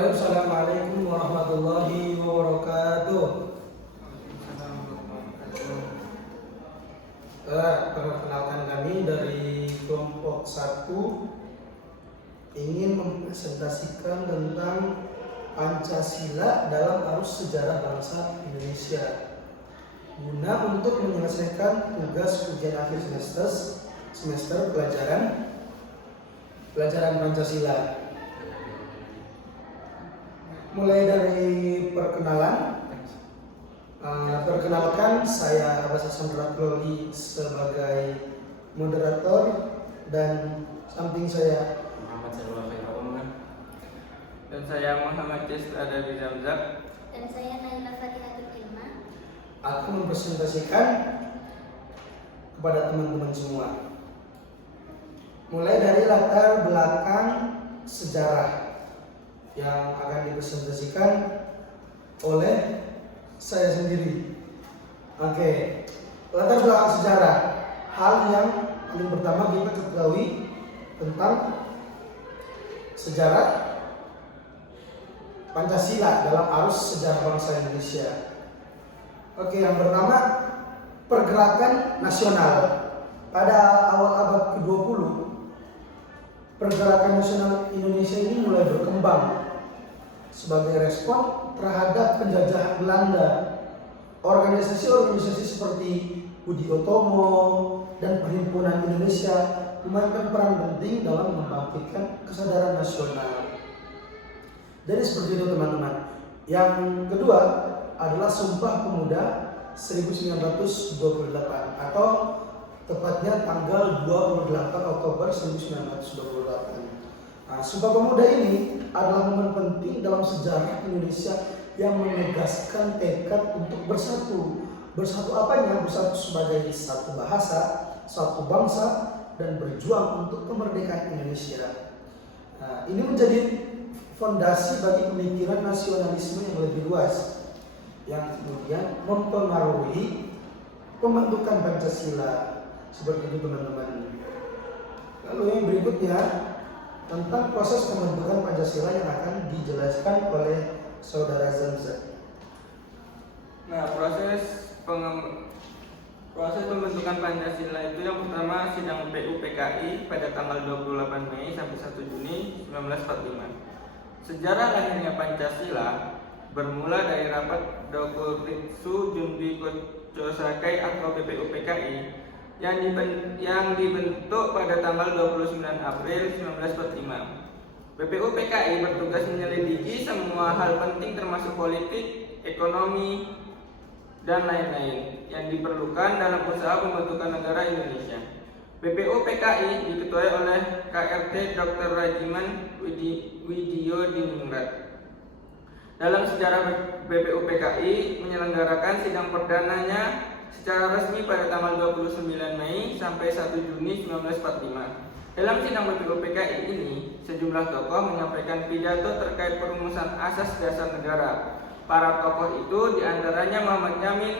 Assalamualaikum warahmatullahi wabarakatuh. Perkenalkan kami dari kelompok 1 ingin mempresentasikan tentang Pancasila dalam arus sejarah bangsa Indonesia guna untuk menyelesaikan tugas ujian akhir semester pelajaran Pancasila. Mulai dari perkenalan, perkenalkan saya Abbas Hasan Ratloli sebagai moderator dan samping saya Muhammad Salwa Khairul Dan saya Muhammad Cis Adabi Zamzam. Dan saya Naila Fatihatul Ilma. akan mempresentasikan kepada teman-teman semua. Mulai dari latar belakang sejarah yang akan dipresentasikan oleh saya sendiri. Oke, latar belakang sejarah. Hal yang paling pertama kita ketahui tentang sejarah Pancasila dalam arus sejarah bangsa Indonesia. Oke, yang pertama pergerakan nasional. Pada awal abad ke-20, pergerakan nasional Indonesia ini mulai berkembang sebagai respon terhadap penjajahan Belanda. Organisasi-organisasi seperti Budi Utomo dan Perhimpunan Indonesia memainkan peran penting dalam membangkitkan kesadaran nasional. Jadi seperti itu teman-teman. Yang kedua adalah Sumpah Pemuda 1928 atau tepatnya tanggal 28 Oktober 1928. Sumpah Pemuda ini adalah momen penting dalam sejarah Indonesia yang menegaskan tekad untuk bersatu. Bersatu apanya? Bersatu sebagai satu bahasa, satu bangsa, dan berjuang untuk kemerdekaan Indonesia. Ini menjadi fondasi bagi pemikiran nasionalisme yang lebih luas, yang kemudian mempengaruhi pembentukan Pancasila. Seperti itu teman-teman. Lalu yang berikutnya tentang proses pembentukan Pancasila yang akan dijelaskan oleh Saudara Zamzam. Nah, proses pembentukan Pancasila itu yang pertama sidang PUPKI pada tanggal 28 Mei sampai 1 Juni 1945. Sejarah lahirnya Pancasila bermula dari rapat Dokuritsu Junbi Kocosakai atau BPUPKI yang dibentuk pada tanggal 29 April 1945. BPUPKI bertugas menyelidiki semua hal penting termasuk politik, ekonomi, dan lain-lain yang diperlukan dalam usaha pembentukan negara Indonesia. BPUPKI diketuai oleh KRT Dr. Rajiman Widiyodiningrat. Dalam sejarah BPUPKI menyelenggarakan sidang perdananya secara resmi pada tanggal 29 Mei sampai 1 Juni 1945. Dalam sidang BPUPKI ini, sejumlah tokoh menyampaikan pidato terkait perumusan asas dasar negara. Para tokoh itu diantaranya Muhammad Yamin,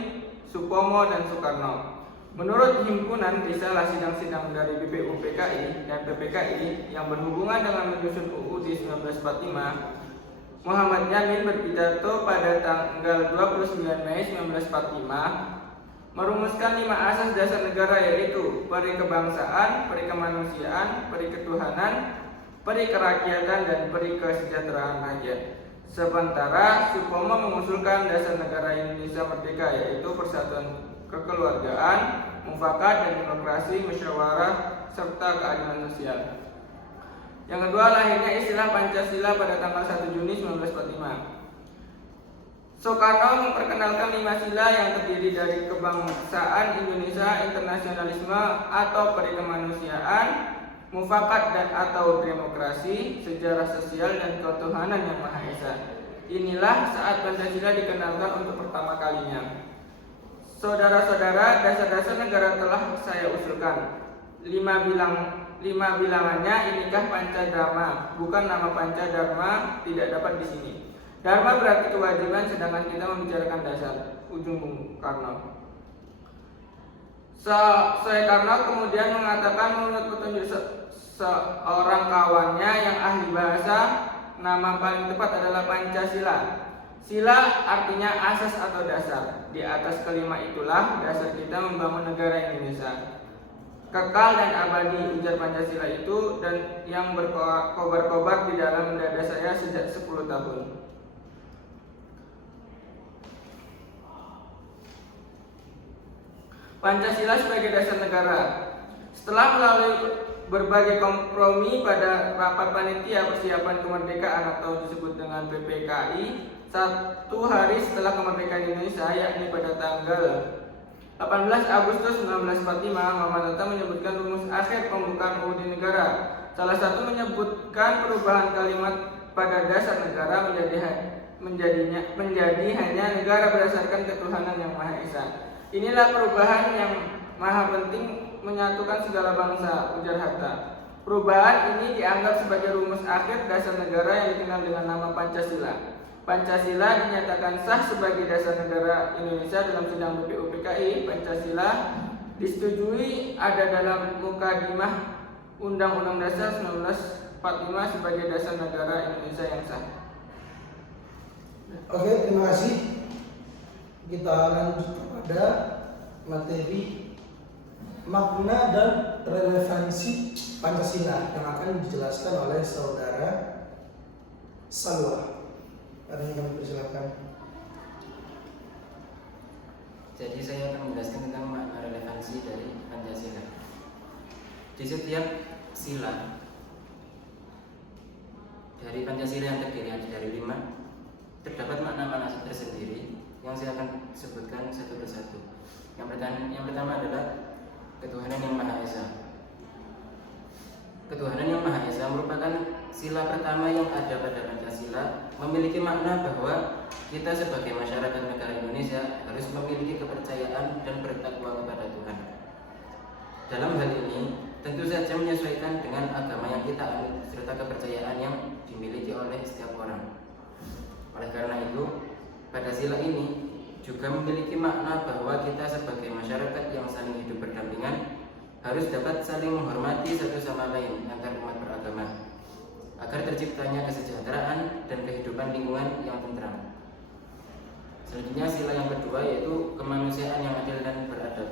Supomo, dan Soekarno. Menurut himpunan risalah sidang-sidang dari BPUPKI dan PPKI yang berhubungan dengan menyusun UUD 1945, Muhammad Yamin berpidato pada tanggal 29 Mei 1945 merumuskan 5 asas dasar negara, yaitu peri kebangsaan, peri kemanusiaan, peri ketuhanan, peri kerakyatan, dan peri kesejahteraan rakyat. Sementara Supomo mengusulkan dasar negara Indonesia merdeka, yaitu persatuan kekeluargaan, mufakat dan demokrasi, musyawarah, serta keadilan sosial. Yang kedua, lahirnya istilah Pancasila pada tanggal 1 Juni 1945. Soekarno memperkenalkan 5 sila yang terdiri dari kebangsaan Indonesia, internasionalisme atau perikemanusiaan, mufakat dan atau demokrasi, sejarah sosial, dan ketuhanan yang Maha Esa. Inilah saat Pancasila dikenalkan untuk pertama kalinya. Saudara-saudara, dasar-dasar negara telah saya usulkan. 5 bilangannya inikah Pancadharma, bukan nama Pancadharma tidak dapat di sini. Dharma berarti kewajiban, sedangkan kita membicarakan dasar. Ujung Bung Karno. Soekarno kemudian mengatakan menurut petunjuk seorang kawannya yang ahli bahasa, nama paling tepat adalah Pancasila. Sila artinya asas atau dasar. Di atas kelima itulah dasar kita membangun negara Indonesia. Kekal dan abadi, ujar Pancasila itu, dan yang berkobar-kobar di dalam dada saya sejak 10 tahun. Pancasila sebagai dasar negara. Setelah melalui berbagai kompromi pada rapat panitia persiapan kemerdekaan atau disebut dengan PPKI, 1 hari setelah kemerdekaan Indonesia, yakni pada tanggal 18 Agustus 1945, Muhammad Hatta menyebutkan rumus akhir pembukaan UUD negara. Salah satu menyebutkan perubahan kalimat pada dasar negara menjadi hanya negara berdasarkan ketuhanan yang Maha Esa. Inilah perubahan yang maha penting menyatukan segala bangsa, ujar Hatta. Perubahan ini dianggap sebagai rumus akhir dasar negara yang dikenal dengan nama Pancasila. Pancasila dinyatakan sah sebagai dasar negara Indonesia dalam sidang BPUPKI. Pancasila disetujui ada dalam Mukadimah Undang-Undang Dasar 1945 sebagai dasar negara Indonesia yang sah. Oke, terima kasih. Kita lanjut kepada materi makna dan relevansi Pancasila yang akan dijelaskan oleh saudara Salwa. Ada yang kami persilakan. Jadi saya akan menjelaskan tentang makna relevansi dari Pancasila. Di setiap sila dari Pancasila yang terdiri dari 5, terdapat makna-makna tersendiri yang saya akan sebutkan satu persatu. Yang pertama adalah ketuhanan yang Maha Esa. Ketuhanan yang Maha Esa merupakan sila pertama yang ada pada Pancasila, memiliki makna bahwa kita sebagai masyarakat negara Indonesia harus memiliki kepercayaan dan bertakwa kepada Tuhan. Dalam hal ini, tentu saja menyesuaikan dengan agama yang kita anut serta kepercayaan yang dimiliki oleh setiap orang. Oleh karena itu, pada sila ini juga memiliki makna bahwa kita sebagai masyarakat yang saling hidup berdampingan harus dapat saling menghormati satu sama lain antar umat beragama, agar terciptanya kesejahteraan dan kehidupan lingkungan yang tentram. Selanjutnya sila yang kedua yaitu kemanusiaan yang adil dan beradab.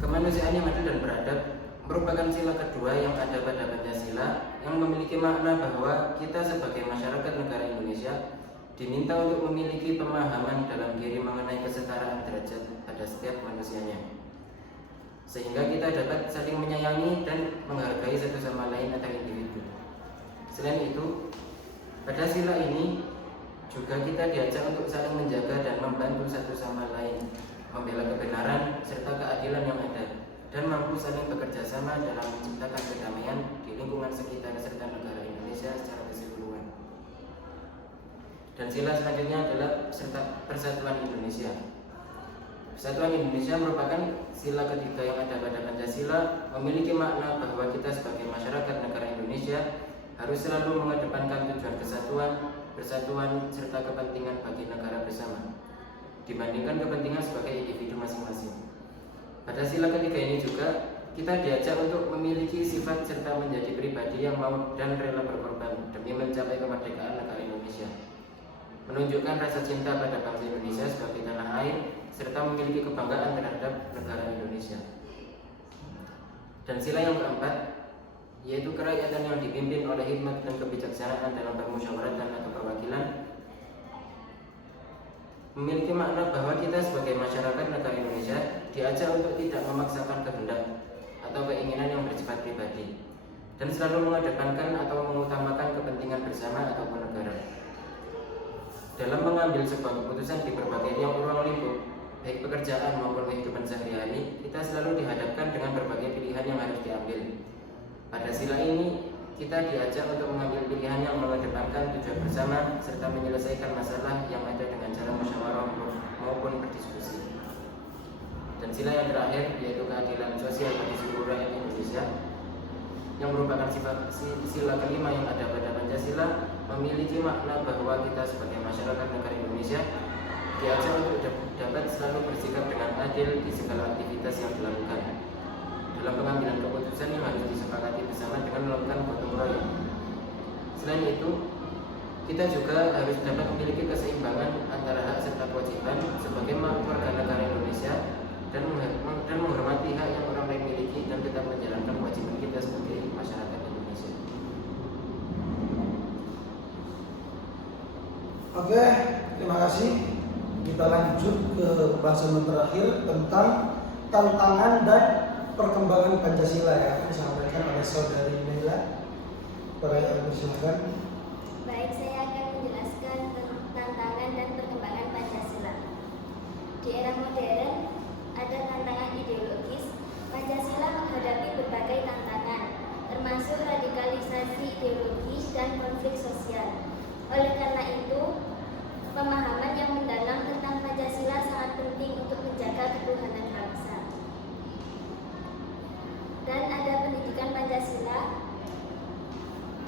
Kemanusiaan yang adil dan beradab merupakan sila kedua yang ada pada Pancasila, yang memiliki makna bahwa kita sebagai masyarakat negara Indonesia diminta untuk memiliki pemahaman dalam diri mengenai kesetaraan derajat pada setiap manusianya, sehingga kita dapat saling menyayangi dan menghargai satu sama lain antar individu. Selain itu, pada sila ini juga kita diajak untuk saling menjaga dan membantu satu sama lain, membela kebenaran serta keadilan yang ada, dan mampu saling bekerja sama dalam menciptakan kedamaian di lingkungan sekitar serta negara Indonesia secara keseluruhan. Dan sila selanjutnya adalah Persatuan Indonesia. Persatuan Indonesia merupakan sila ketiga yang ada pada Pancasila, memiliki makna bahwa kita sebagai masyarakat negara Indonesia harus selalu mengedepankan tujuan kesatuan, persatuan, serta kepentingan bagi negara bersama, dibandingkan kepentingan sebagai individu masing-masing. Pada sila ketiga ini juga kita diajak untuk memiliki sifat serta menjadi pribadi yang mau dan rela berkorban demi mencapai kemerdekaan negara Indonesia, menunjukkan rasa cinta pada bangsa Indonesia sebagai tanah air, serta memiliki kebanggaan terhadap negara Indonesia. Dan sila yang keempat yaitu kerakyatan yang dipimpin oleh hikmat dan kebijaksanaan dalam permusyawaratan atau perwakilan, memiliki makna bahwa kita sebagai masyarakat negara Indonesia diajak untuk tidak memaksakan kehendak atau keinginan yang bersifat pribadi, dan selalu mengedepankan atau mengutamakan kepentingan bersama ataupun negara. Dalam mengambil sebuah keputusan di berbagai ruang lingkup, baik pekerjaan maupun kehidupan sehari-hari, kita selalu dihadapkan dengan berbagai pilihan yang harus diambil. Pada sila ini, kita diajak untuk mengambil pilihan yang mengedepankan tujuan bersama serta menyelesaikan masalah yang ada dengan cara musyawarah maupun berdiskusi. Dan sila yang terakhir yaitu keadilan sosial bagi seluruh rakyat Indonesia, yang merupakan sila kelima yang ada pada Pancasila, memiliki makna bahwa kita sebagai masyarakat negara Indonesia diajak untuk dapat selalu bersikap dengan adil di segala aktivitas yang dilakukan, dalam pengambilan keputusan yang harus disepakati bersama dengan melakukan gotong royong, Selain itu, kita juga harus dapat memiliki keseimbangan antara hak serta kewajiban sebagai warga negara Indonesia dan menghormati hak yang orang lain miliki dan tetap menjalankan kewajiban kita sebagai masyarakat Indonesia. Oke, terima kasih. Kita lanjut ke bahasan terakhir tentang tantangan dan perkembangan Pancasila yang disampaikan oleh saudari Naila. Silakan. Baik, saya akan menjelaskan tantangan dan perkembangan Pancasila. Di era modern, ada tantangan ideologis. Pancasila menghadapi berbagai tantangan, termasuk radikalisasi ideologis dan konflik sosial. Oleh karena itu, pemahaman yang mendalam tentang Pancasila sangat penting untuk menjaga ketuhanan bangsa. Dan ada pendidikan Pancasila.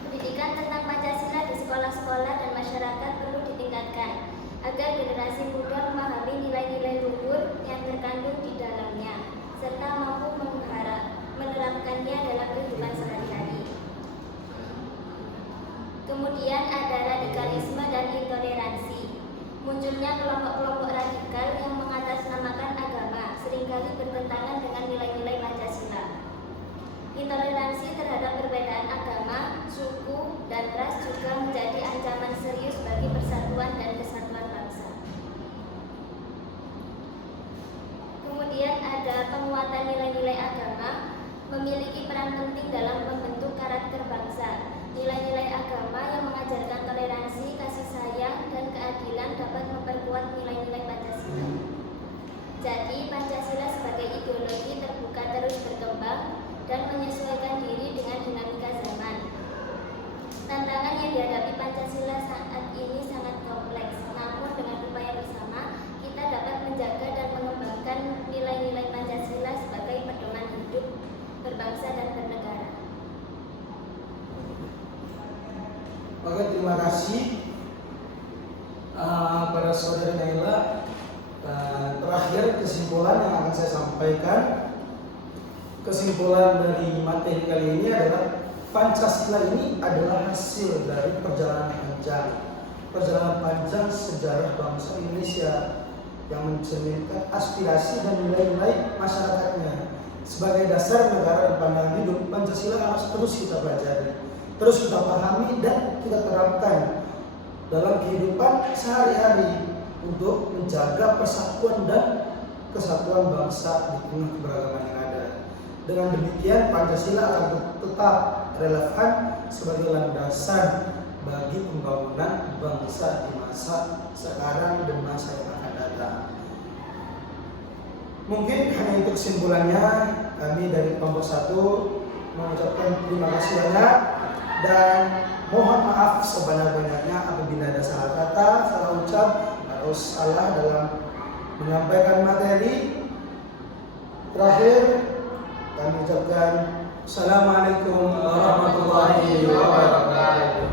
Pendidikan tentang Pancasila di sekolah-sekolah dan masyarakat perlu ditingkatkan agar generasi muda memahami nilai-nilai luhur yang terkandung di dalamnya serta mampu menerapkannya dalam kehidupan sehari-hari. Kemudian ada radikalisme dan intoleransi. Munculnya kelompok-kelompok radikal yang mengatasnamakan agama seringkali bertentangan dengan nilai-nilai Pancasila. Intoleransi terhadap perbedaan agama, suku, dan ras juga menjadi ancaman serius bagi persatuan dan kesatuan bangsa. Kemudian ada penguatan nilai-nilai agama memiliki peran penting dalam membentuk karakter bangsa. Nilai-nilai agama yang mengajarkan toleransi, kasih sayang, dan keadilan dapat memperkuat nilai-nilai Pancasila. Jadi, Pancasila sebagai ideologi terbuka terus berkembang dan menyesuaikan diri dengan dinamika zaman. Tantangan yang dihadapi Pancasila saat ini sangat kompleks, namun dengan upaya bersama, kita dapat menjaga dan mengembangkan nilai-nilai Pancasila sebagai pedoman hidup, berbangsa dan bernegara. Oke, terima kasih pada saudara Naila. Terakhir kesimpulan yang akan saya sampaikan. Kesimpulan dari materi kali ini adalah Pancasila ini adalah hasil dari perjalanan panjang sejarah bangsa Indonesia yang mencerminkan aspirasi dan nilai-nilai masyarakatnya. Sebagai dasar negara dan pandangan hidup, Pancasila harus terus kita pelajari, terus kita pahami dan kita terapkan dalam kehidupan sehari-hari untuk menjaga persatuan dan kesatuan bangsa di tengah keberagaman yang ada. Dengan demikian, Pancasila akan tetap relevan sebagai landasan bagi pembangunan bangsa di masa sekarang dan masa yang akan datang. Mungkin hanya itu kesimpulannya. Kami dari kelompok 1 mengucapkan terima kasih banyak dan mohon maaf sebanyak-banyaknya apabila ada salah kata, salah ucap, atau salah dalam menyampaikan materi. Terakhir, kami ucapkan Assalamualaikum warahmatullahi wabarakatuh.